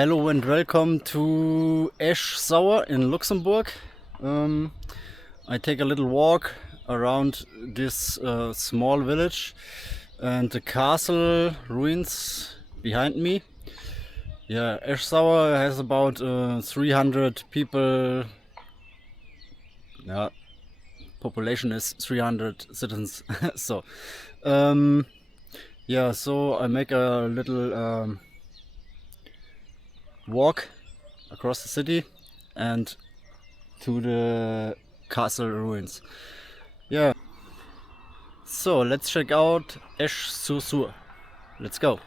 Hello and welcome to Esch-Sauer in Luxembourg. I take a little walk around this small village and the castle ruins behind me. Yeah, Esch-Sauer has about 300 people. Yeah, population is 300 citizens. So, yeah, so I make a little walk across the city and to the castle ruins. Yeah, so let's check out Esch-sur-Sur. Let's go.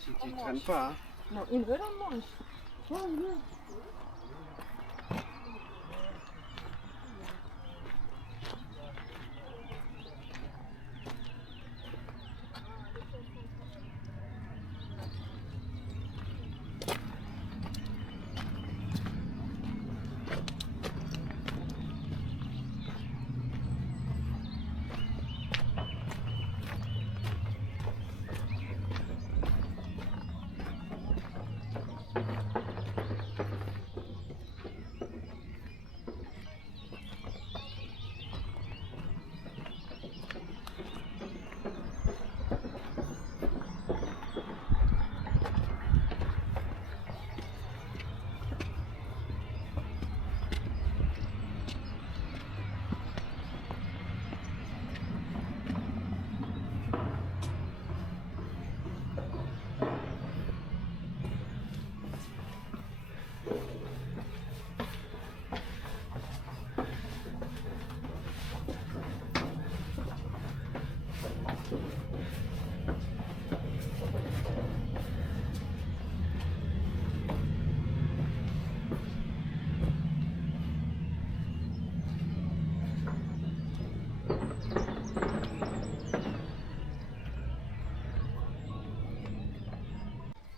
Tu traînes pas, hein? Non, il veut la manche.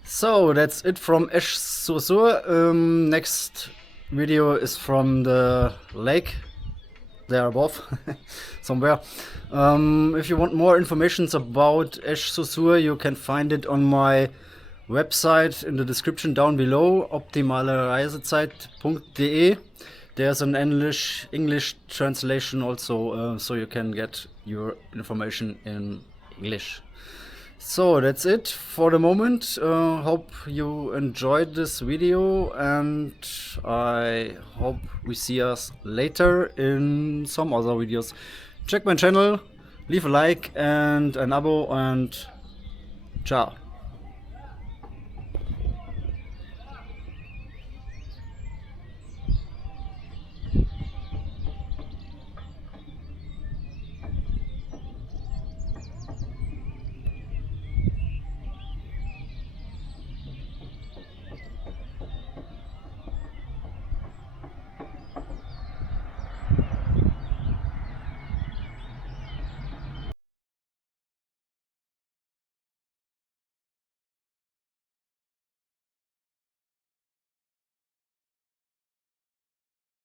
So that's it from Esch sur Sur. Next video is from the lake there above somewhere. If you want more information about Esch sur Sur, you can find it on my website in the description down below, optimalereisezeit.de. There's an English translation also, so you can get your information in English. So that's it for the moment. Hope you enjoyed this video, and I hope we see us later in some other videos. Check my channel, leave a like and an abo, and ciao.